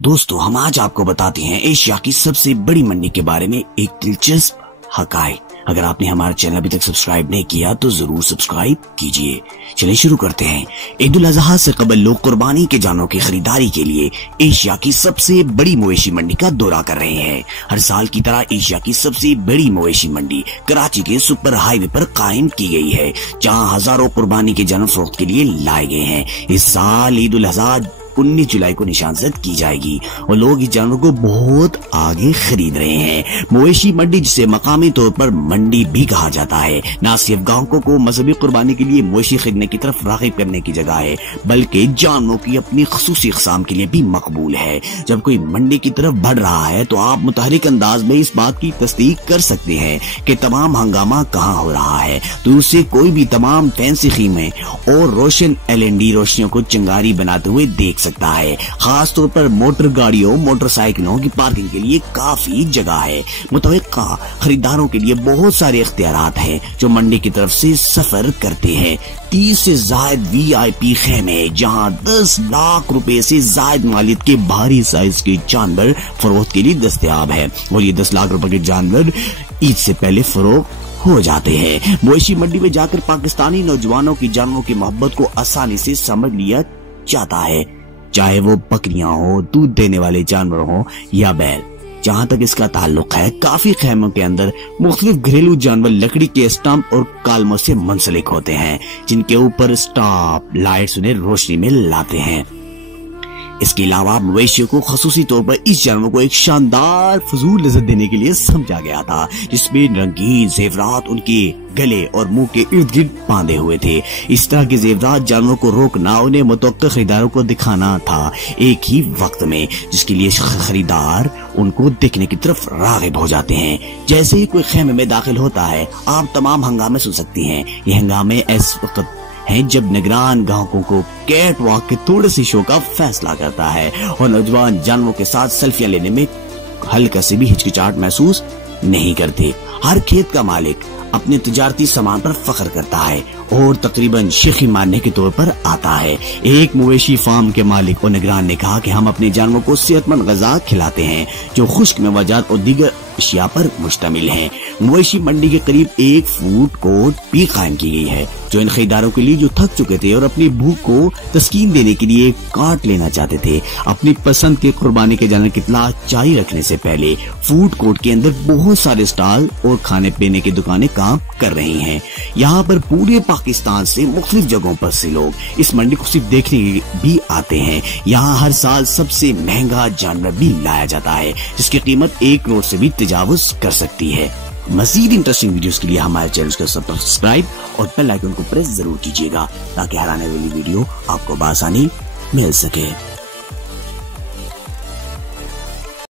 दोस्तों, हम आज आपको बताते हैं एशिया की सबसे बड़ी मंडी के बारे में एक दिलचस्प हकायक। अगर आपने हमारा चैनल अभी तक सब्सक्राइब नहीं किया तो जरूर सब्सक्राइब कीजिए। चलिए शुरू करते हैं। ईद उल अजहा से कबल लोग कुर्बानी के जानवरों की खरीदारी के लिए एशिया की सबसे बड़ी मवेशी मंडी का दौरा कर रहे हैं। हर साल की तरह एशिया की सबसे बड़ी मवेशी मंडी कराची के सुपर हाईवे पर कायम की गई है, जहां हजारों कुर्बानी के जानवर फरोख्त के लिए लाए गए हैं। इस साल ईद उल अजहा 19 जुलाई को निशानजद की जाएगी और लोग इस जानवर को बहुत आगे खरीद रहे हैं। मवेशी मंडी, जिसे मकामी तौर पर मंडी भी कहा जाता है, न सिर्फ ग्राहकों को मजहबी कुर्बानी के लिए मवेशी खरीदने की तरफ राग़िब करने की जगह है, बल्कि जानवरों की अपनी खसूसी इक़साम के लिए भी मकबूल है। जब कोई मंडी की तरफ बढ़ रहा है तो आप मुतहरिक अंदाज में इस बात की तस्दीक कर सकते हैं कि तमाम हंगामा कहाँ हो रहा है। दूर से कोई भी तमाम फैंसी खीमें और रोशन LED रोशनियों को चिंगारी बनाते हुए देख सकता है। खास तौर पर मोटर गाड़ियों, मोटरसाइकिलों की पार्किंग के लिए काफी जगह है। मुतवक्का खरीदारों के लिए बहुत सारे इख्तियारात हैं जो मंडी की तरफ से सफर करते हैं। 30 से ज्यादा VIP खेमे, जहां 10 लाख रुपए से ज्यादा मालियत के भारी साइज के जानवर फरोख्त के लिए दस्तयाब है और ये 10 लाख रुपए के जानवर ईद से पहले फरोख्त हो जाते हैं। मवेशी मंडी में जाकर पाकिस्तानी नौजवानों की जानवरों की मोहब्बत को आसानी से समझ लिया जाता है, चाहे वो बकरियां हो, दूध देने वाले जानवर हो या बैल। जहां तक इसका ताल्लुक है, काफी खेमों के अंदर मुख्तलिफ घरेलू जानवर लकड़ी के स्टंप और कालमों से मुंसलिक होते हैं, जिनके ऊपर स्टॉप लाइट्स उन्हें रोशनी में लाते हैं। इसके अलावा मवेशियों को खसूसी तौर पर इस जानवर को एक शानदार फजूल लज़्ज़त देने के लिए समझा गया था, जिसमें रंगीन जेवरात उनके गले और मुंह के इर्द गिर्द बांधे हुए थे। इस तरह के जेवरात जानवरों को रोकना, उन्हें मुतवक्किल खरीदारों को दिखाना था एक ही वक्त में, जिसके लिए खरीदार उनको देखने की तरफ राग़िब हो जाते हैं। जैसे ही कोई खेमे में दाखिल होता है, आप तमाम हंगामे सुन सकती हैं। ये हंगामे इस वक्त हैं जब निगरान ग्राहकों को कैट वॉक के थोड़े से शो का फैसला करता है और नौजवान जानवरों के साथ सेल्फियां लेने में हल्का से भी हिचकिचाहट महसूस नहीं करते। हर खेत का मालिक अपने तिजारती सामान पर फख्र करता है और तकरीबन शेखी मारने के तौर पर आता है। एक मवेशी फार्म के मालिक और निगरान ने कहा कि हम अपने जानवरों को सेहतमंद ग़िज़ा खिलाते हैं जो खुश्क मेवाजात और दीगर अशिया पर मुश्तमिल है। मवेशी मंडी के करीब एक फूड कोर्ट भी कायम की गई है, जो इन खरीदारों के लिए जो थक चुके थे और अपनी भूख को तस्कीन देने के लिए काट लेना चाहते थे। अपनी पसंद के कुर्बानी के जानवर की इत्तला जारी रखने से पहले फूड कोर्ट के अंदर बहुत सारे स्टॉल और खाने पीने की दुकानें काम कर रही हैं। यहाँ पर पूरे पाकिस्तान से मुख्तलिफ जगहों पर से लोग इस मंडी को सिर्फ देखने भी आते हैं। यहाँ हर साल सबसे महंगा जानवर भी लाया जाता है, जिसकी कीमत 1 करोड़ से भी तजावुज कर सकती है। मजीद इंटरेस्टिंग वीडियोस के लिए हमारे चैनल को सब्सक्राइब और बेल आइकन को प्रेस जरूर कीजिएगा, ताकि हर आने वाली वीडियो आपको बआसानी मिल सके।